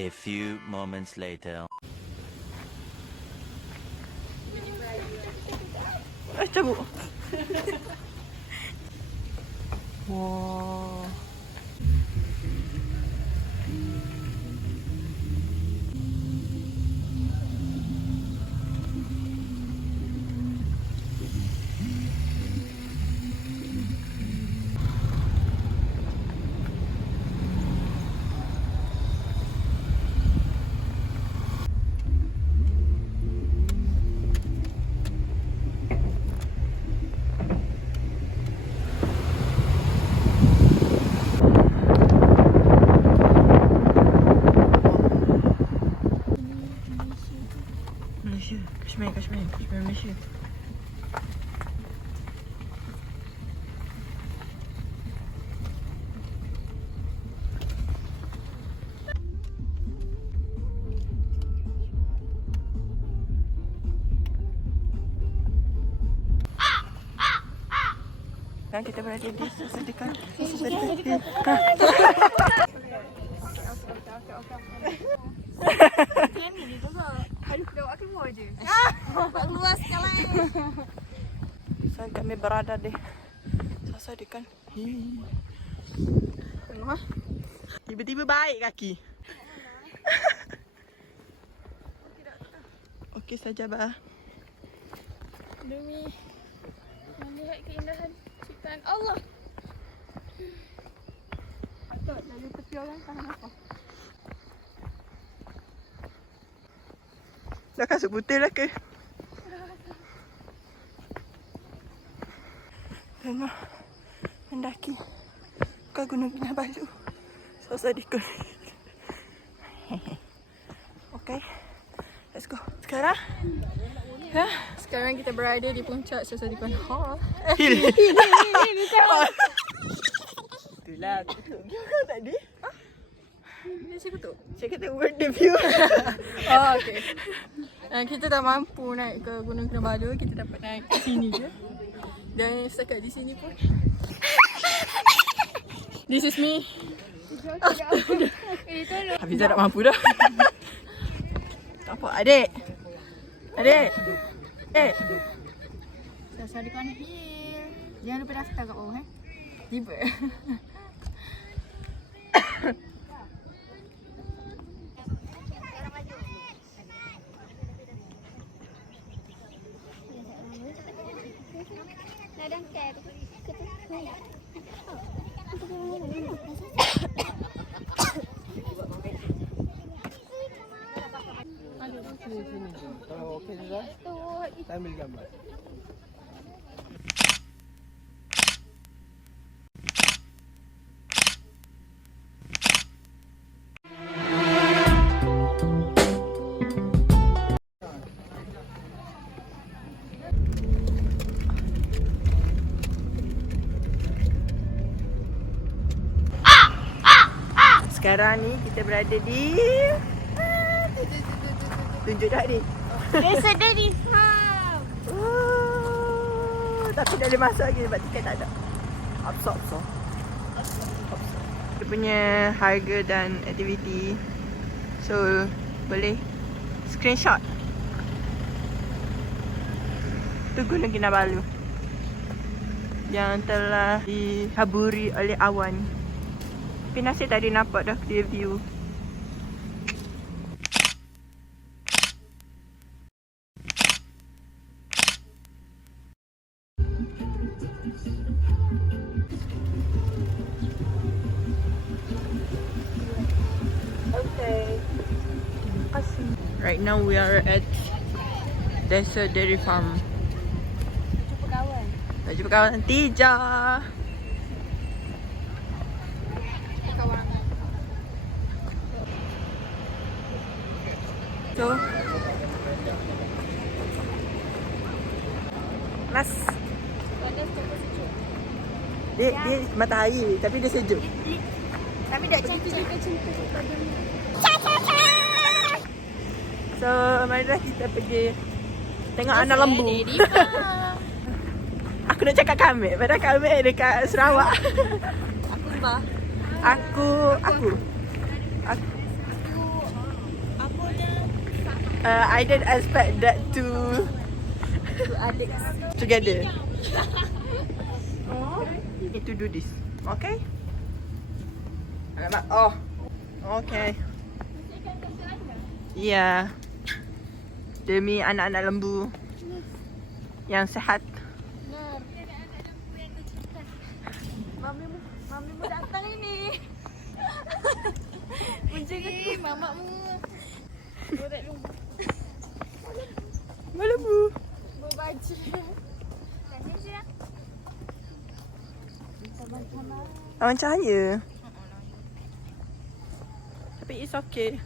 A few moments later. Cabut. Wow. Kashmir, Malaysia. Dan kita berada di Sosodikon Hill. Luas sekali. So, kami berada di Sosodikon Hill. Tengok. Tiba-tiba baik kaki. Okey saja, Bah. Demi melihat keindahan ciptaan Allah. Patut lalu tepi orang tahan apa? Dah kasut putih lah ke? Tengok mendaki ke Gunung Nabalu. Sosodikon. Okay, let's go. Sekarang kita berada di puncak Sosodikon Hill. Hill. Itulah kutuk kau tadi. Siapa tu? Saya kata word the view. Oh, okey. Kita tak mampu naik ke Gunung Nabalu, kita dapat naik ke sini je. Dan setakat di sini pun this is me. Hafizah tak mampu dah. Tak apa, adik. Sosodikon Hill. Jangan lupa daftar kat bawah Tiba. Kalau okey sudah, kita ambil gambar. Sekarang ni kita berada di tunjuk dah ni. Desa Dairy Farm. Tapi dah boleh masuk lagi sebab tiket tak ada. Absorb. Dia punya harga dan aktiviti. So boleh screenshot. Tu Gunung Nabalu yang telah dihaburi oleh awan. Tapi nasib tadi nampak dah clear view. Okay. Terima kasih. Right now we are at Desa Dairy Farm. Jumpa kawan. Tija. So, Mas. Dia matahari tapi dia sejuk. Tapi dah cantik. So, marilah kita pergi tengok anak lembu. Aku nak cakap kami, padahal kami dekat Sarawak. Aku Mbah. Aku I didn't expect that to together. Need to do this, okay? Alamak, oh, okay. Ya, demi anak-anak lembu yang sehat. Mamimu datang ini. Mencari mamamu. Borak lembu. Lembu. Berbaju. Awan cahaya. Tapi it's okay.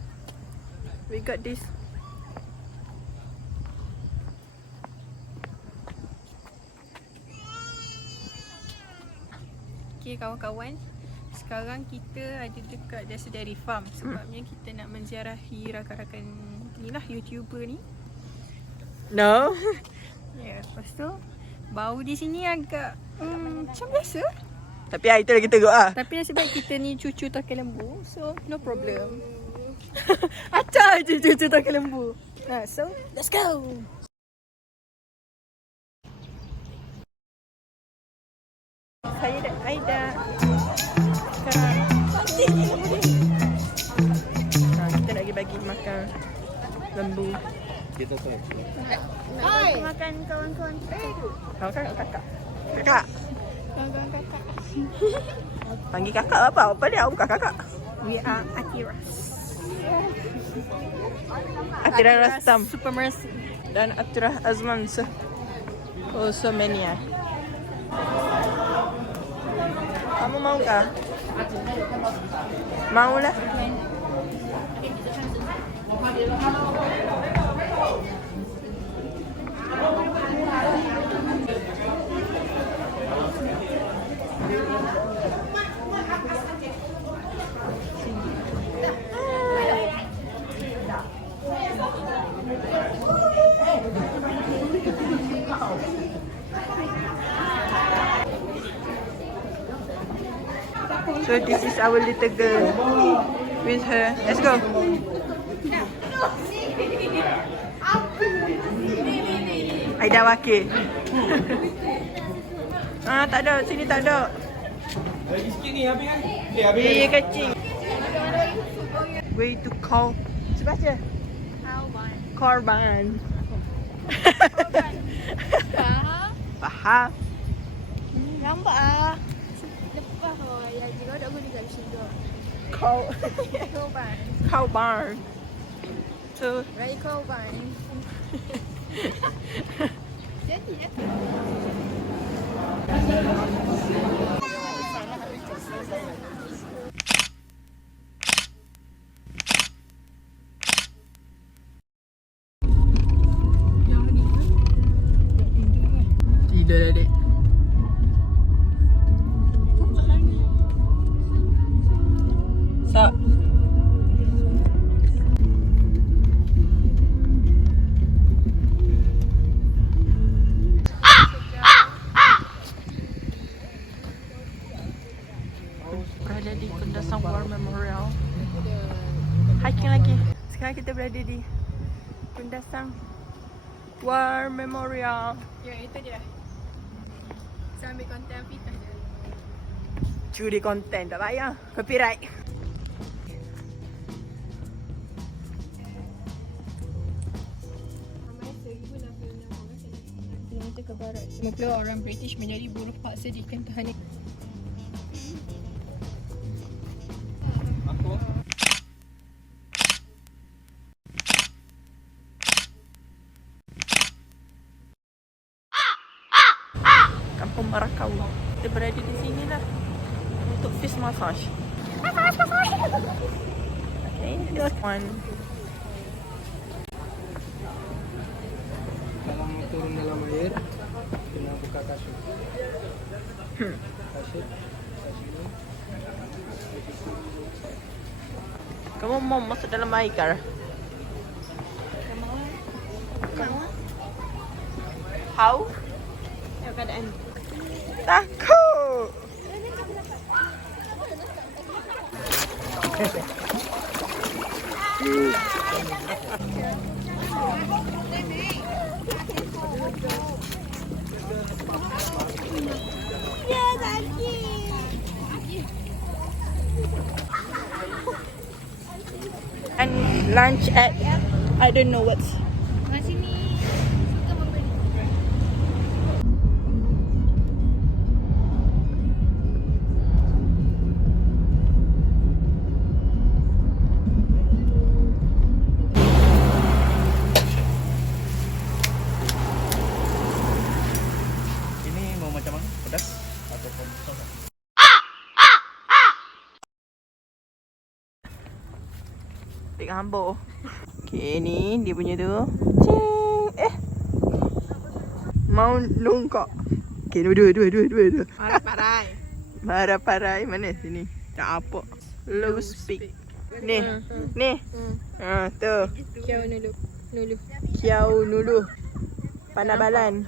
We got this. Okay kawan-kawan, sekarang kita ada dekat Desa Dairy Farm sebabnya kita nak menziarahi rakan-rakan ni lah, YouTuber ni. No. Ya, lepas tu bau di sini agak macam biasa. Tapi hari tu lagi teruk ah. Tapi nasib baik kita ni cucu token lembu, so no problem. Acah je cucu token lembu. So let's go. Saya dan Aida sekarang kita nak pergi bagi makan lembu. Kita try. Makan kawan-kawan kita. Kakak. Kakak. Kawan-kawan kakak. Panggil kakak apa? Apa dia? Bukan kakak. We are Atiras. Atira Rastam Super Mercy. dan Atira Azman. Oh, so many ah. Kamu mau kah? Maulah. So this is our little girl with her. Let's go. Aida wakil. Tak ada. Sini tak ada. Lagi sikit ni habis kan? Dia kecil. Way to call. Sebab je. Korban. Faham. Nampak ah. Lepas yang juga tak boleh kat sini. Korban. So Raya korban. Jadi ya. tidak ada dek. Sak. Berada di Kundasang War Memorial. Hiking lagi. Sekarang kita berada di Kundasang War Memorial. Ya, itu dia. Saya ambil konten Pekan je. Curi konten tak payah. Copyright. Kilometer ke barat. 50 orang British menjadi buruh paksa di Kentahan. Kampung Marakau. Kita berada di sini lah untuk face massage. Okay, this one. Kalau mau turun dalam air, kena buka kasut. Kasut ini. Kamu mau masuk dalam air kah? Kamu? How? Ya keadaan. Takut. And lunch at I don't know what's. Ini mau macam mana? Pedas ataupun sos? Pekan hambur. Okay, ni dia punya tu. Cing. Mau nungkok. Okay, dua. Parai. Parai mana sini? Tak apa. Low speak. Ni. Tu. Kiau nulu. Kiau nulu. Panabalan.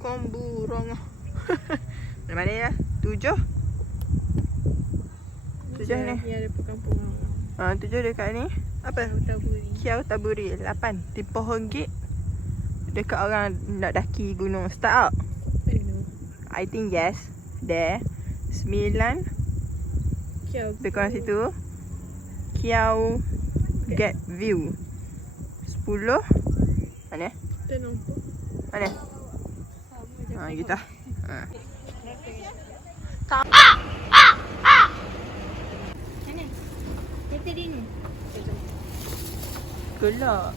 Komburong. Mana ya? 7 ni. Ya, ada kampung. 7 dekat ni. Apa? Kiau Taburi 8 di pohon gate. Dekat orang nak daki gunung start out. I think yes. There. 9 Kiau. dekat situ. Kiau get view. 10 mana? Tak nampak. Mana? Kita. Gelak.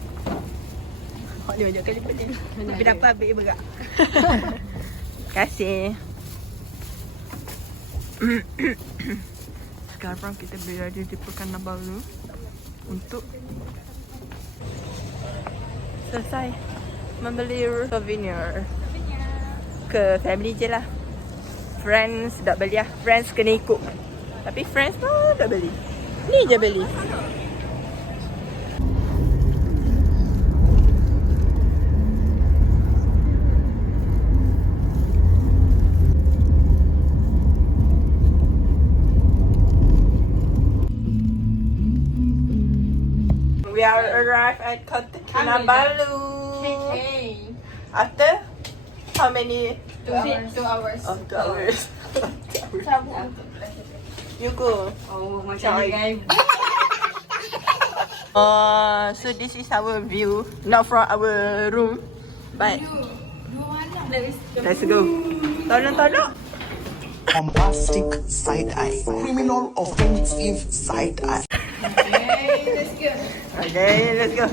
Hak dia banyak kali pening. Tapi dapat ambil berak. Terima kasih. Sekarang kita berada di Pekan Nabalu untuk selesai membeli souvenir. Ke family je lah. Friends tak beli lah. Friends kena ikut. Tapi friends pun tak beli. Ni je beli. We are arrived at Nabalu. After how many? 2 hours. Oh, 2 hours. You go. Oh, macam ni guys. So this is our view, not from our room, but let's go. Tolong. Bombastic side eye, criminal offensive side eye. Okay, let's go.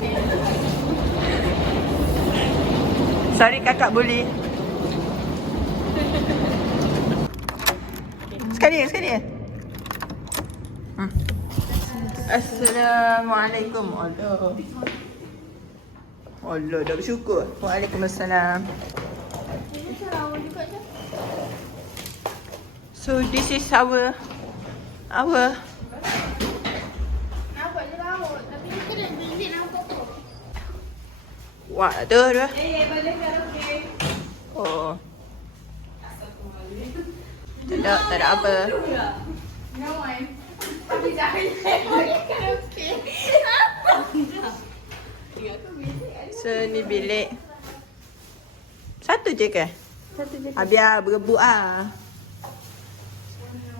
Sorry kakak bully. Sekali. Assalamualaikum. Allah, dah bersyukur. Waalaikumsalam. So this is our wah, tu. Oh. Tak ada apa. So ni bilik. Satu je ke? Biar berebut ah.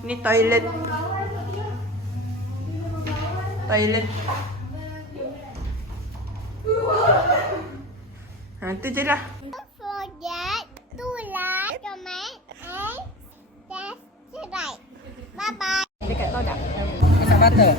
Ni toilet. Tu je lah. Don't forget to like, comment, and subscribe. Bye bye. Dekat kau tak? Masak butter.